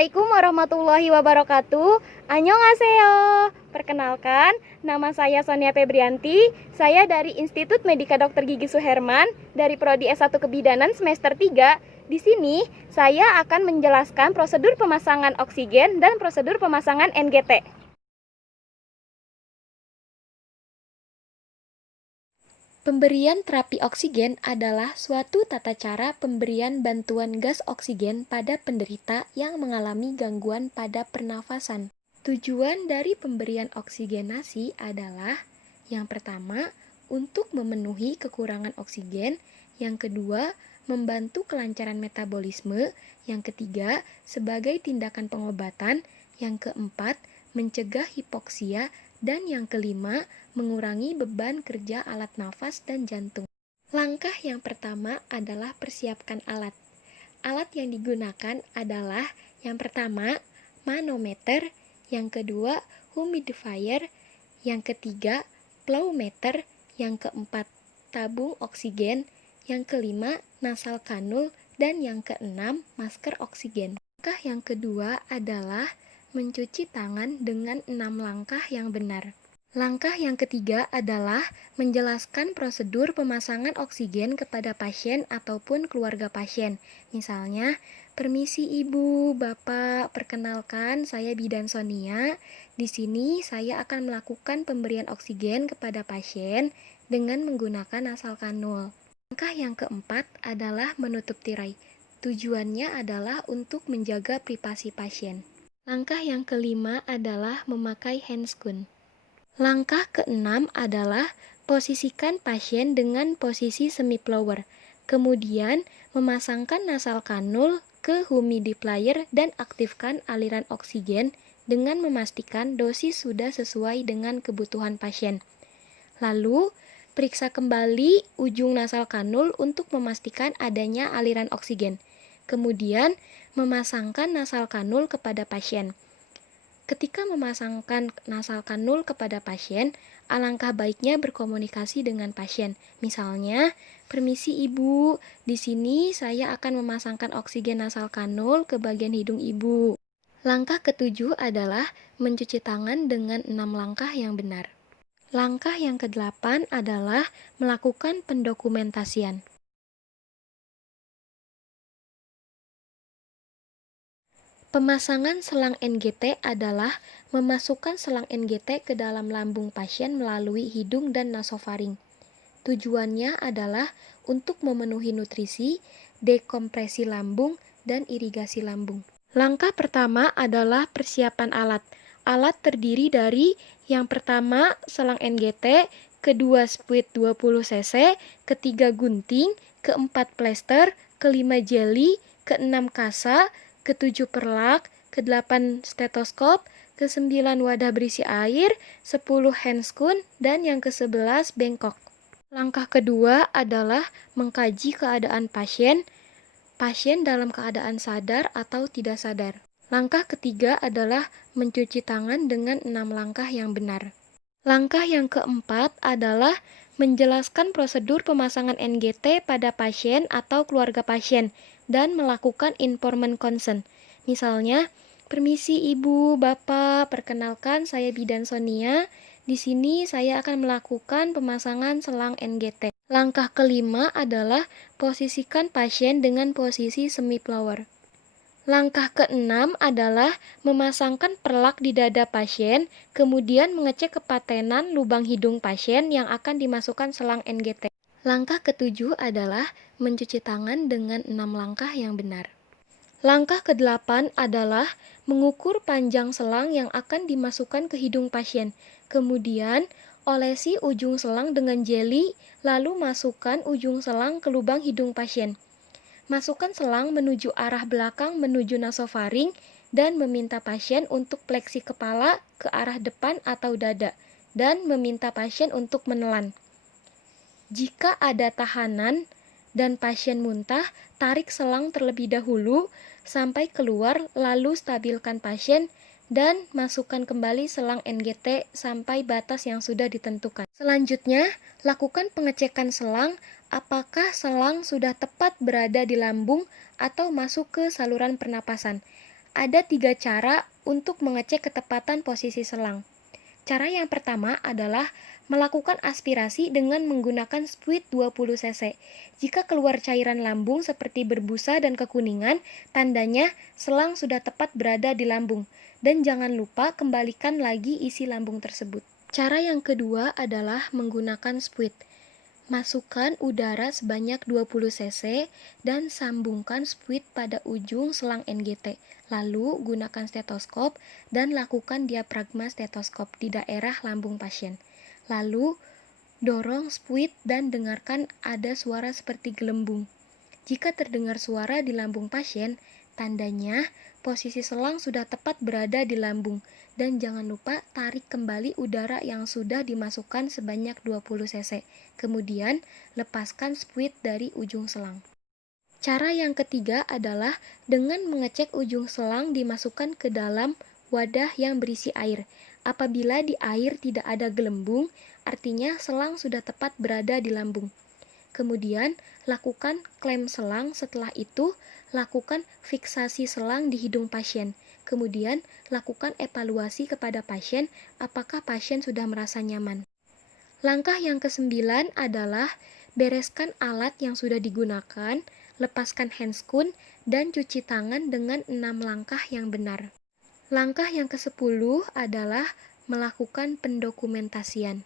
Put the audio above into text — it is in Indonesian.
Assalamualaikum warahmatullahi wabarakatuh. Annyeonghaseyo. Perkenalkan, nama saya Sonia Febrianti. Saya dari Institut Medika Dr. Gigi Suherman dari Prodi S1 Kebidanan semester 3. Di sini saya akan menjelaskan prosedur pemasangan oksigen dan prosedur pemasangan NGT. Pemberian terapi oksigen adalah suatu tata cara pemberian bantuan gas oksigen pada penderita yang mengalami gangguan pada pernafasan. Tujuan dari pemberian oksigenasi adalah yang pertama, untuk memenuhi kekurangan oksigen, yang kedua, membantu kelancaran metabolisme, yang ketiga, sebagai tindakan pengobatan, yang keempat, mencegah hipoksia, dan yang kelima, mengurangi beban kerja alat nafas dan jantung. Langkah yang pertama adalah persiapkan alat. Alat yang digunakan adalah yang pertama, manometer, yang kedua, humidifier, yang ketiga, plowmeter, yang keempat, tabung oksigen, yang kelima, nasal kanul, dan yang keenam, masker oksigen. Langkah yang kedua adalah mencuci tangan dengan 6 langkah yang benar. Langkah yang ketiga adalah menjelaskan prosedur pemasangan oksigen kepada pasien ataupun keluarga pasien. Misalnya, permisi Ibu, Bapak, perkenalkan saya Bidan Sonia. Di sini saya akan melakukan pemberian oksigen kepada pasien dengan menggunakan nasal kanul. Langkah yang keempat adalah menutup tirai. Tujuannya adalah untuk menjaga privasi pasien. Langkah yang kelima adalah memakai handscoon. Langkah keenam adalah posisikan pasien dengan posisi semi-blower. Kemudian, memasangkan nasal kanul ke humidifier dan aktifkan aliran oksigen dengan memastikan dosis sudah sesuai dengan kebutuhan pasien. Lalu, periksa kembali ujung nasal kanul untuk memastikan adanya aliran oksigen. Kemudian, memasangkan nasal kanul kepada pasien. Ketika memasangkan nasal kanul kepada pasien, alangkah baiknya berkomunikasi dengan pasien. Misalnya, permisi Ibu, di sini saya akan memasangkan oksigen nasal kanul ke bagian hidung Ibu. Langkah ketujuh adalah mencuci tangan dengan 6 langkah yang benar. Langkah yang kedelapan adalah melakukan pendokumentasian. Pemasangan selang NGT adalah memasukkan selang NGT ke dalam lambung pasien melalui hidung dan nasofaring. Tujuannya adalah untuk memenuhi nutrisi, dekompresi lambung, dan irigasi lambung. Langkah pertama adalah persiapan alat. Alat terdiri dari yang pertama selang NGT, kedua spuit 20 cc, ketiga gunting, keempat plester, kelima jeli, keenam kasa, ke-7 perlak, ke-8 stetoskop, ke-9 wadah berisi air, 10 handscoon, dan yang ke-11 bengkok. Langkah kedua adalah mengkaji keadaan pasien dalam keadaan sadar atau tidak sadar. Langkah ketiga adalah mencuci tangan dengan 6 langkah yang benar. Langkah yang keempat adalah menjelaskan prosedur pemasangan NGT pada pasien atau keluarga pasien dan melakukan informed consent. Misalnya, permisi Ibu, Bapak, perkenalkan saya Bidan Sonia. Di sini saya akan melakukan pemasangan selang NGT. Langkah kelima adalah posisikan pasien dengan posisi semi-blower. Langkah keenam adalah memasangkan perlak di dada pasien, kemudian mengecek kepatenan lubang hidung pasien yang akan dimasukkan selang NGT. Langkah ketujuh adalah mencuci tangan dengan 6 langkah yang benar. Langkah ke-8 adalah mengukur panjang selang yang akan dimasukkan ke hidung pasien. Kemudian, olesi ujung selang dengan jeli, lalu masukkan ujung selang ke lubang hidung pasien. Masukkan selang menuju arah belakang menuju nasofaring dan meminta pasien untuk fleksi kepala ke arah depan atau dada dan meminta pasien untuk menelan. Jika ada tahanan dan pasien muntah, tarik selang terlebih dahulu sampai keluar lalu stabilkan pasien dan masukkan kembali selang NGT sampai batas yang sudah ditentukan. Selanjutnya, lakukan pengecekan selang apakah selang sudah tepat berada di lambung atau masuk ke saluran pernapasan. Ada 3 cara untuk mengecek ketepatan posisi selang. Cara yang pertama adalah melakukan aspirasi dengan menggunakan spuit 20 cc. Jika keluar cairan lambung seperti berbusa dan kekuningan, tandanya selang sudah tepat berada di lambung. Dan jangan lupa kembalikan lagi isi lambung tersebut. Cara yang kedua adalah menggunakan spuit. Masukkan udara sebanyak 20 cc dan sambungkan spuit pada ujung selang NGT. Lalu gunakan stetoskop dan lakukan diafragma stetoskop di daerah lambung pasien. Lalu dorong spuit dan dengarkan ada suara seperti gelembung. Jika terdengar suara di lambung pasien, tandanya posisi selang sudah tepat berada di lambung. Dan jangan lupa tarik kembali udara yang sudah dimasukkan sebanyak 20 cc. Kemudian, lepaskan spuit dari ujung selang. Cara yang ketiga adalah dengan mengecek ujung selang dimasukkan ke dalam wadah yang berisi air. Apabila di air tidak ada gelembung, artinya selang sudah tepat berada di lambung. Kemudian, lakukan klem selang. Setelah itu, lakukan fiksasi selang di hidung pasien. Kemudian, lakukan evaluasi kepada pasien apakah pasien sudah merasa nyaman. Langkah yang ke-9 adalah bereskan alat yang sudah digunakan, lepaskan handscoon, dan cuci tangan dengan 6 langkah yang benar. Langkah yang ke-10 adalah melakukan pendokumentasian.